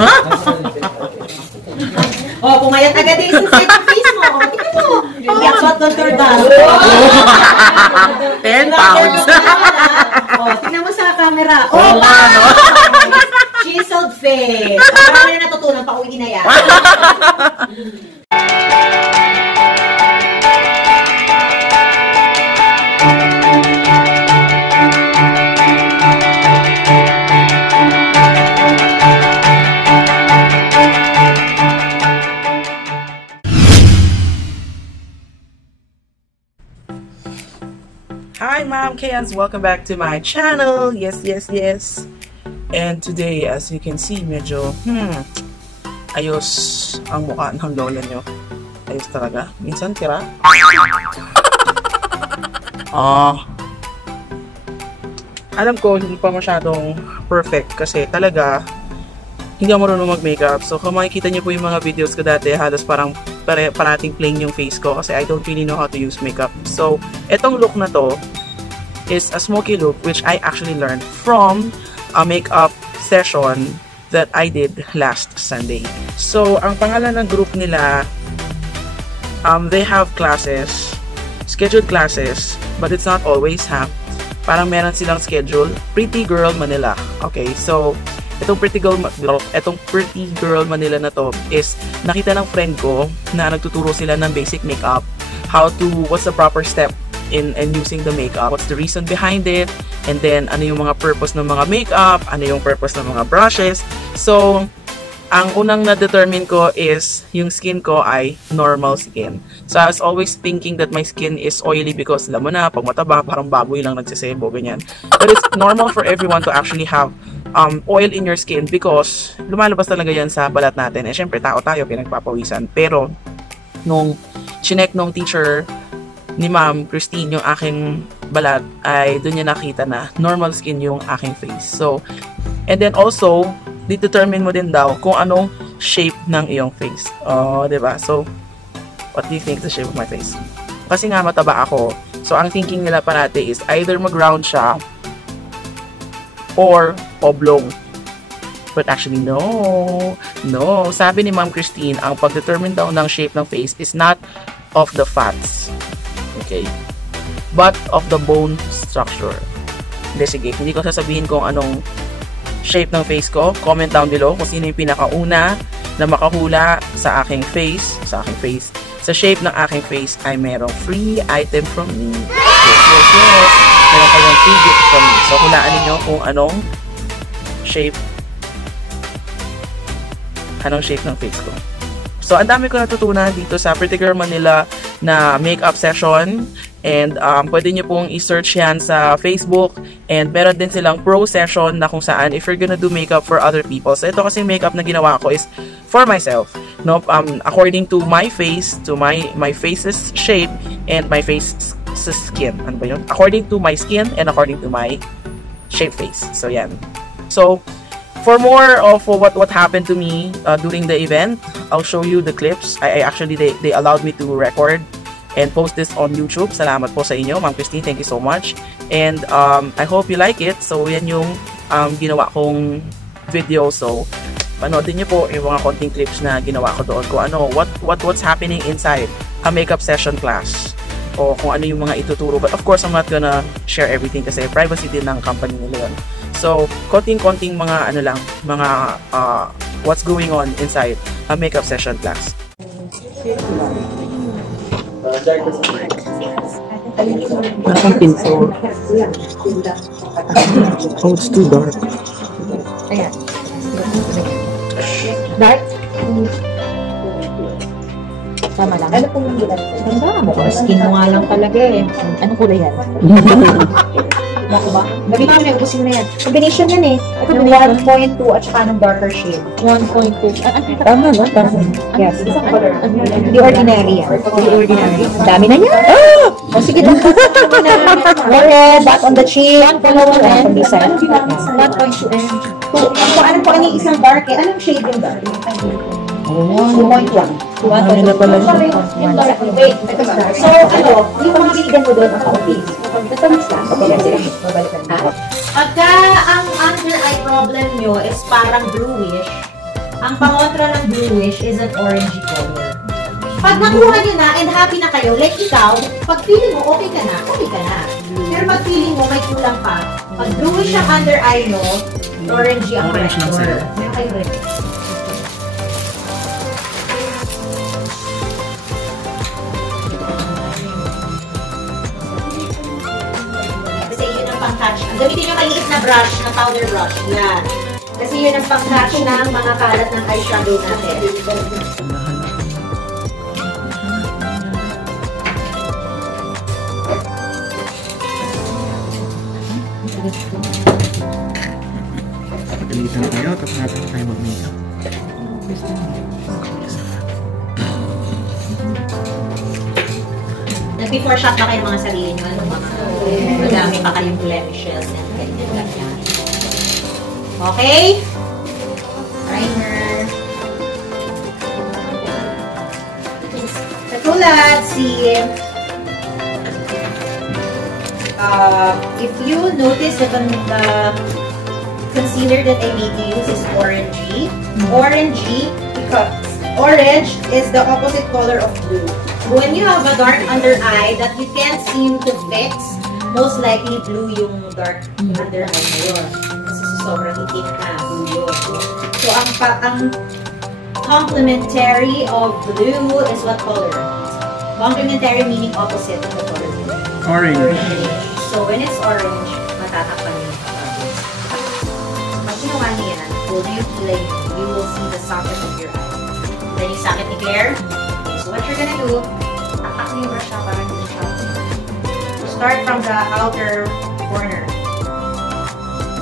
Ha? Oh, pumayat agad din sa face mo. Tingnan mo. That's what Dr. does. 10 pounds. Oh, tingnan mo sa camera. Oh, wow! Chiseled face. Parang na natutunan pa uwi na yan. Hi Mom Cans, welcome back to my channel. Yes. And today, as you can see, medyo ayos ang mukha ng lola nyo. Ayos talaga. Minsan tira. Alam ko hindi pa masyadong perfect kasi talaga hindi ako marunong mag-makeup. So kung makikita niyo po yung mga videos ko dati, halos parang parating plain yung face ko kasi I don't really know how to use makeup. So etong look na to is a smoky look which I actually learned from a makeup session that I did last Sunday. So ang pangalan ng group nila, they have classes, scheduled classes, but it's not always parang meron silang schedule. Pretty Girl Manila. Okay, so itong Pretty Girl Manila na to is nakita ng friend ko na nagtuturo sila ng basic makeup, what's the proper step in using the makeup, what's the reason behind it, and then ano yung mga purpose ng mga makeup, ano yung purpose ng mga brushes. So ang unang na-determine ko is yung skin ko ay normal skin. So I was always thinking that my skin is oily because alam mo na, pag mataba, parang baboy lang nagsisebo, ganyan. But it's normal for everyone to actually have oil in your skin because lumalabas talaga yan sa balat natin. Eh syempre, tao tayo, pinagpapawisan. Pero nung chinek nung teacher ni Ma'am Christine yung aking balat, ay doon niya nakita na normal skin yung aking face. So, and then also, determine mo din daw kung anong shape ng iyong face. Oh, diba? So, what do you think is the shape of my face? Kasi nga mataba ako. So, ang thinking nila parati is either mag-round siya or oblong. But actually, no. No. Sabi ni Ma'am Christine, ang pag-determine daw ng shape ng face is not of the fats. Okay? But of the bone structure. Hindi, sige. Hindi ko sasabihin kung anong shape ng face ko. Comment down below kung sino yung pinakauna na makahula sa aking face. Sa shape ng aking face ay merong free item from me. Yes. Meron kayong free gift from me. So, hulaan ninyo kung anong shape ng face ko. So, ang dami ko natutunan dito sa Pretty Girl Manila na makeup session. And pwede nyo pong i-search yan sa Facebook. And meron din silang pro session na kung saan if you're gonna do makeup for other people. So, ito kasi makeup na ginawa ko is for myself. No? According to my face, to my face's shape, and my face's skin. Ano ba yun? According to my skin and according to my shape face. So, yan. So, for more of what happened to me during the event, I'll show you the clips. They allowed me to record and post this on YouTube. Salamat po sa inyo, Ma'am Christine. Thank you so much. And I hope you like it. So, yan yung ginawa kong video. So, panoodin niyo po yung mga konting clips na ginawa ko doon. Kung ano, what's happening inside a makeup session class. O kung ano yung mga ituturo. But of course, I'm not gonna share everything kasi privacy din ng company nila yun. So, konting-konting mga what's going on inside a makeup session class. Parang pinto. Oh, it's too dark. Ayan. Dark? Tama lang. Ano pong yung ganda mo? Skin mo nga lang talaga eh. Anong kulay yan? Naku ba? Gabi ko na, ubusin mo na yan. Combination yan eh. Ito yung 1.2 at saka ng darker shade. 1.2. Tama ba? Yes. The ordinary yan. The ordinary. Dami na yan. O sige lang. Red, dot on the cheek. 1.2 and 1.2 and Ano po yung isang dark eh? Anong shade yung dark? 2.1. Ano na pala siya? Wait, so yung mga binigyan mo doon, okay. Ito mas lang. Pagka ang under eyebrow problem nyo is parang bluish, ang pangontra ng bluish is an orangey color. Pag nakuha nyo na and happy na kayo, like ikaw, pag feeling mo okay ka na, okay ka na. Pero pag feeling mo may kulang pa, pag bluish ang under eye mo, orangey ang Orange lang sa'yo. Meron kayo rin. Kasi yun ang pang-catch. Gamitin yung maliit na brush, na powder brush. Yan. Kasi yun ang pang-catch ng mga kalat ng eyeshadow natin. Pagalitan tayo, tapos natin tayo mag-makeup. Nag-before shot ba kayo mga sarili nyo? Ano mga madami pa kayong blemishes and ganyan. Okay? Primer. Katulad, si if you notice that the concealer that I need to use is orangey. Orangey because orange is the opposite color of blue. When you have a dark under eye that you can't seem to fix, most likely blue yung dark under eye mo yun. Kasi sobrang itik na, blue yun. So, ang complementary of blue is what color? Complementary meaning opposite of the color. Orange. So, when it's orange, matatakpan yung orange. Pag ginawa niya yan, hold yung kilay, you will see the socket of your eye. Then yung socket ni Claire. Okay, so what you're gonna do, taktak niyo yung brush na para hindi siya. Start from the outer corner.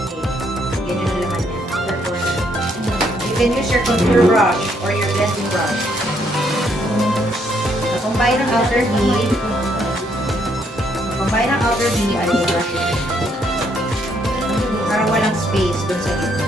Okay, yan yung laman niya, outer corner. You can use your contour brush or your blending brush. So, combine ang outer V. Combine ang outer V at yung brush it. Para walang space dun sa gitna.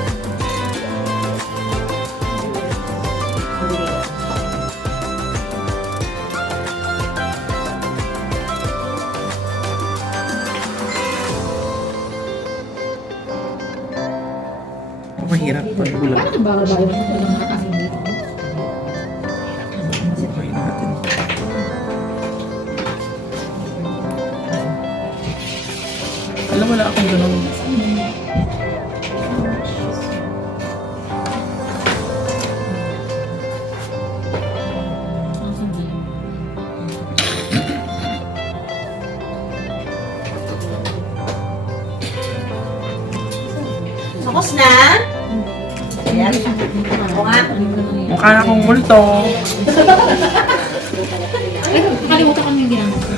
Mahirap pag bulag. Bakit bago-bago mo ito lang nakakasing dito? Okay natin. Alam mo na akong ganun. Tapos na. Ayan. O nga. Mukha na akong multo. Ay, nakalimutan ko yung ginamit ko.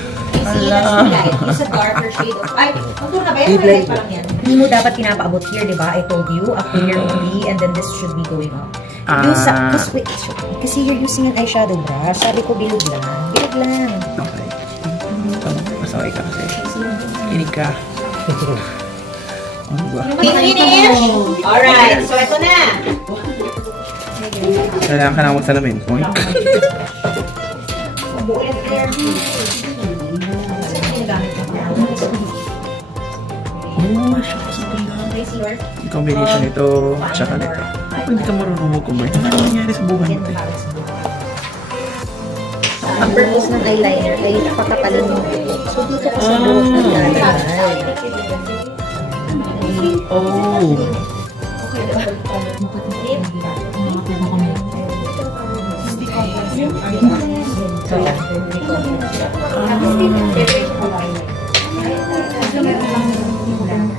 Ala. Use a darker shade of... Ay, contour na ba yan? Highlight pa lang yan. Hindi mo dapat pinapaabot here, di ba? I told you, up to here only, and then this should be going up. Kasi you're using an eyeshadow brush. Sabi ko, bilog lang. Bilog lang. Okay. Masaway ka kasi. Kinig ka. Ano ba? Finish? Alright, so ito na. Kailangan ka na magsalamin. Oink. Buulit there. Oh, shucks. Yung combination nito at saka nito. Kung hindi ka marunong mag-combine, ano nangyari sa buhay mo? Ang purpose ng eyeliner ay napakapalin mo. So, dito ka sa buhok ng lalagay. Oh.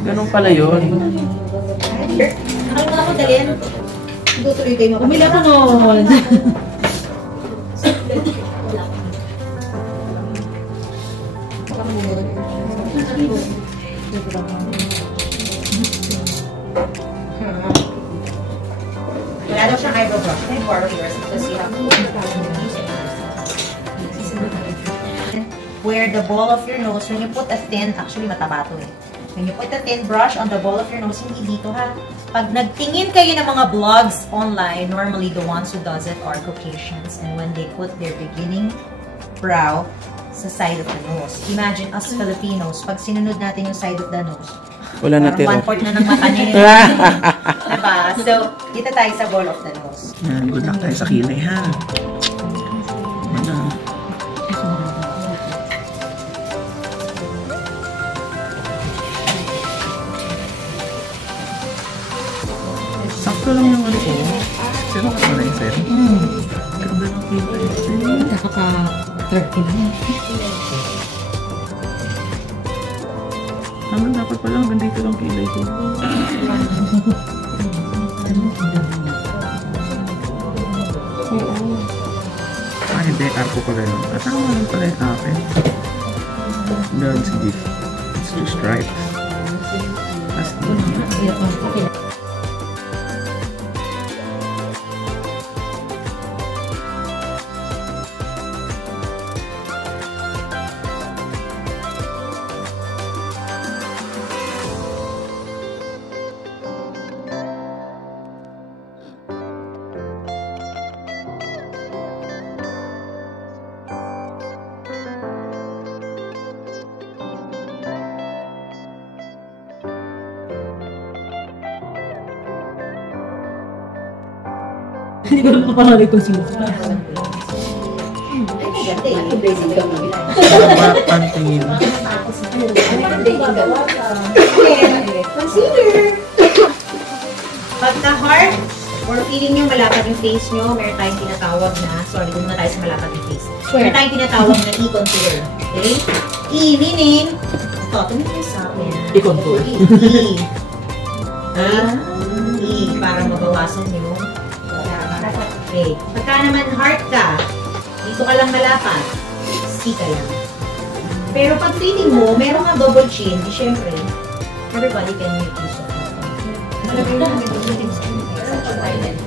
Ganun pala yun. Ano mo ako dalhin? Tutuloy kayo mapapala. Umila ko noon. Wala daw siyang eyebrow brush. Can I borrow yours? Because you have to use it. Where the ball of your nose, when you put a thin, actually mataba to eh. When you put a thin brush on the ball of your nose, hindi dito ha. Pag nagtingin kayo ng mga vlogs online, normally the ones who does it are Caucasians. And when they put their beginning brow sa side of the nose. Imagine us Filipinos, pag sinunod natin yung side of the nose, Wala na Parang tira. 1/4 na ng mata niya yun. Diba? So, dito tayo sa ball of the nose. Yan, good luck tayo sa kilay, ha? Ano? Sakto lang yung ano ko. Sino ka pala yung sir? Ganda ng kilay. Nakaka-30 na. Hanggang dapat pala, hanggang dito lang kilay ko. Oo. Ah, hindi. Arko pala yun. At ako lang pala yung akin. God's gift. It's two stripes. As Hindi ko lang kapalagay kung sino. pantingin. Consider. Pagka heart, or feeling nyo malapad yung face nyo, meron tayong tinatawag na, sorry, doon na tayo sa malapad yung face. Meron tayong tinatawag na e-contour. Okay? E meaning, ito, tumigil kayo sa akin. I-contour. E. E, para mabawasan yung okay. Pagka naman heart ka, dito ka lang malapad, C ka lang. Pero pag feeling mo, meron nga double chin, di syempre, everybody can make use of that. Malagay lang ang double chin sa island.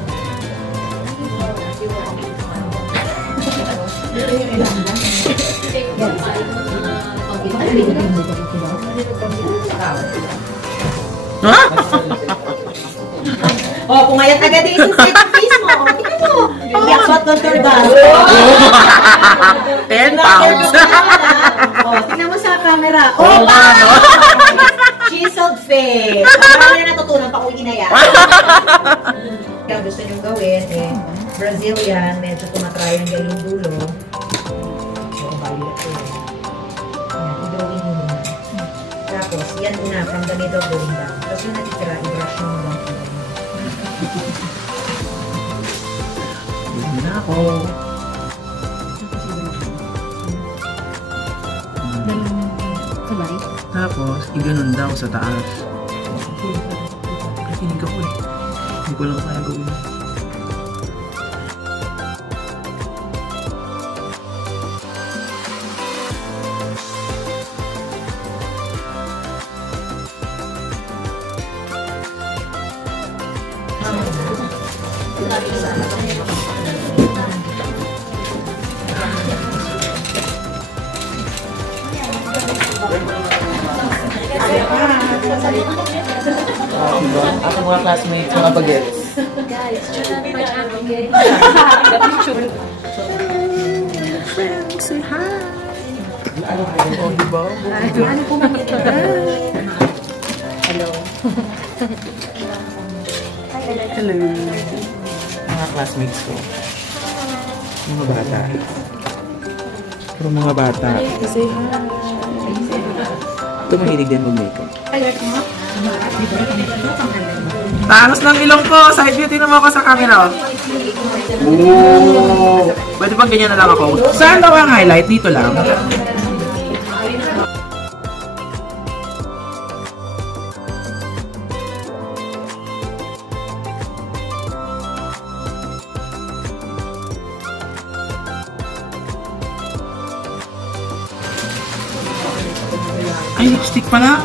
Oh, pumayat agad yung sa second face mo. Tingnan mo. Yes, what contour does. 10 pounds. Oh, tingnan mo sa camera. Oh, wow! Chiseled face. Parang na natutunan pa uwi na yan. Kaya gusto nyo gawin, Brazilian, medyo tumatriangle yung dulo. So, violet ko yun. Yan, i-drawing mo muna. Tapos, yan muna, from the middle going down. Tapos yung natitira, i-brush mo lang. Hindi na ako. Sabay. Tapos, iganon daw sa taas. Ay, kinig ako eh. Hindi ko lang kaya gawin. Ako mga classmates, mga bagets. Guys, check out my channel, okay? Friends, say hi! Oh, diba? Ano po makikita? Hello. Hello! Mga classmates ko. Mga bata. Pero mga bata. Say hi! Ito mahilig din mag-makeup. Tanos ng ilong ko! Side view, tingnan mo ako sa camera. Oh! Pwede bang ganyan na lang ako? Saan daw ang highlight? Dito lang. Ay, lipstick pala.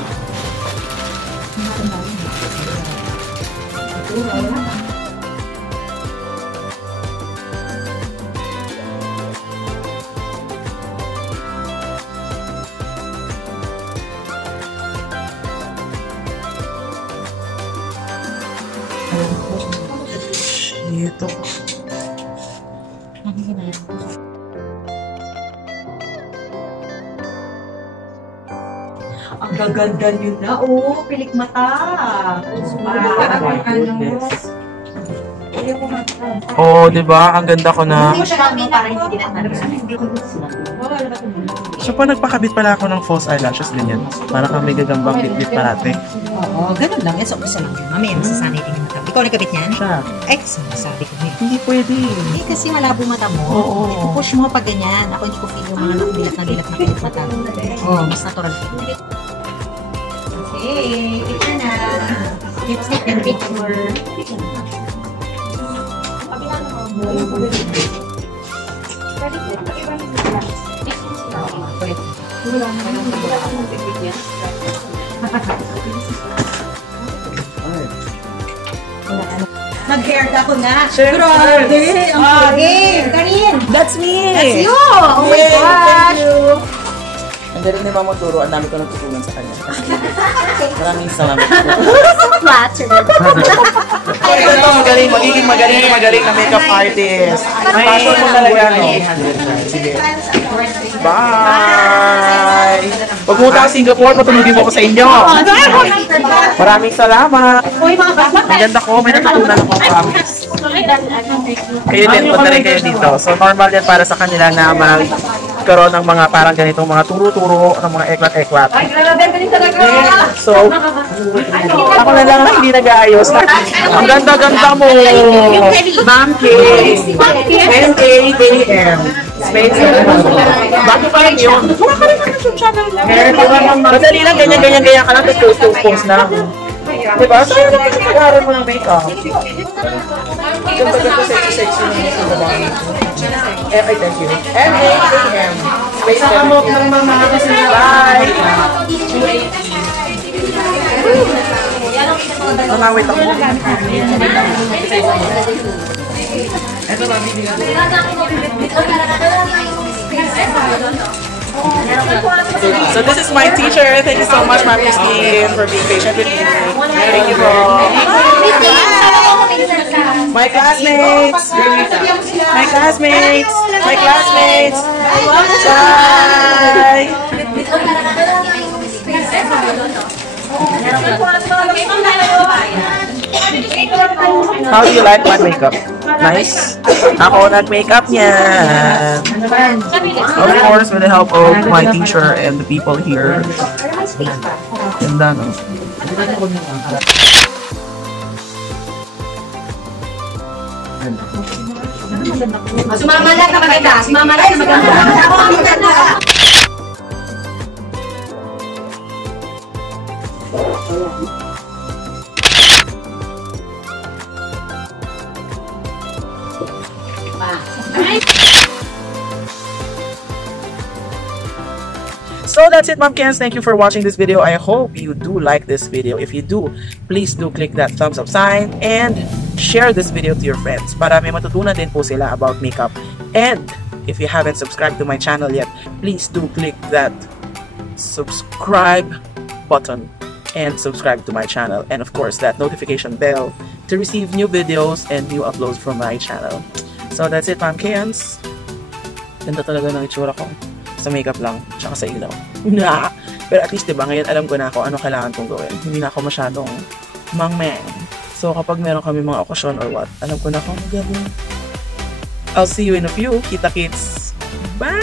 Shit. Ang gaganda nyo na. Oh, pilik mata. Oo, di ba? Ang ganda ko na. Hindi mo siya gagawin para hindi tinatalo. So, pa nagpakabit pala ako ng false eyelashes, ganyan. Para kang may gagambang bit-bit parate. Oo, ganun lang. Yan, so umpisa lang yun. Mamaya, masasanay din yung mata. Ikaw nagkabit niyan? Siya. Ay, kasi sabi ko eh. Hindi pwede. Eh, kasi malabo mata mo. Oo. Push mo pag ganyan. Ako hindi ko feel yung mga bilat na pilit mata. Oo, mas natural feel. Okay, picture na. Lipstick and picture. Mag-hair ako na. Grabe! Okay, Karin! That's me! That's you! Oh my Yay! gosh! Thank you! Ang galing ni Mama Turo. Ang dami ko natutunan sa kanya. Maraming salamat po. Flattered. Ito, magaling. Magiging magaling na makeup artist. Passion mo talaga, no? Sige. Bye! Huwag mo tayo Singapore, patulugin mo ko sa inyo. Maraming salamat. Ang ganda ko, may natutunan ako, promise. Kayo din, punta rin kayo dito. So, normal yan para sa kanila na magkaroon ng mga parang ganitong mga turo-turo, ng mga eklat-eklat. So, ako na lang hindi nag-aayos. Ang ganda-ganda mo! Ma'am K. M-A-A-M. Space. Bago pa rin yun. Madali lang, ganyan-ganyan ka lang, tapos post na. Diba? So, yun lang yung pag-aaral mo ng makeup. Ganda-ganda, sexy-sexy ng babae. Ay, thank you. M-A-A-M. Space. Bye! Namawit ako. So this is my teacher. Thank you so much, Ma'am Christine, for being patient with me. Thank you, bro. My classmates! My classmates! My classmates! Bye! How do you like my makeup? Nice? Ako nag-makeup niyan. Of course, with the help of my teacher and the people here. Ganda, no? Sumama lang na maganda. Sumama lang na maganda. So that's it, Momkins. Thank you for watching this video. I hope you do like this video. If you do, please do click that thumbs up sign and share this video to your friends para may matutunan din po sila about makeup. And if you haven't subscribed to my channel yet, please do click that subscribe button and subscribe to my channel. And of course, that notification bell to receive new videos and new uploads from my channel. So that's it, Momkins. Ganda talaga ng itsura ko. Sa makeup lang, tsaka sa ilaw. Pero at least, diba, ngayon alam ko na ako ano kailangan kong gawin. Hindi na ako masyadong mangmeng. So, kapag meron kami mga okasyon or what, alam ko na kung ano gagawin. I'll see you in a few. Kita-kits! Bye!